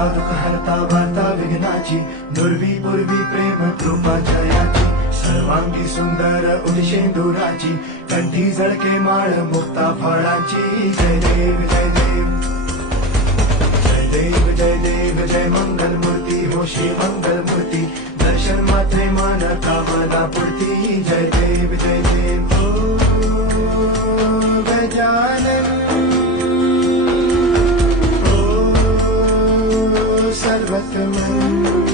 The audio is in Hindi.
हरता दुःख हरता वार्ता विघ्नाची, दुर्वी पूर्वी प्रेम कृपा जयाची, सर्वांगी सुंदर उदिशेंदुराची, कंठी झळके माळ मुक्ता फळाची. जय देव जय देव जय देव जय देव जय मंगल मूर्ती हो श्री मंगल मूर्ती, दर्शन मात्रे मन कामना पूर्ती. जय देव जय देव ओ गजानन सर्वत्र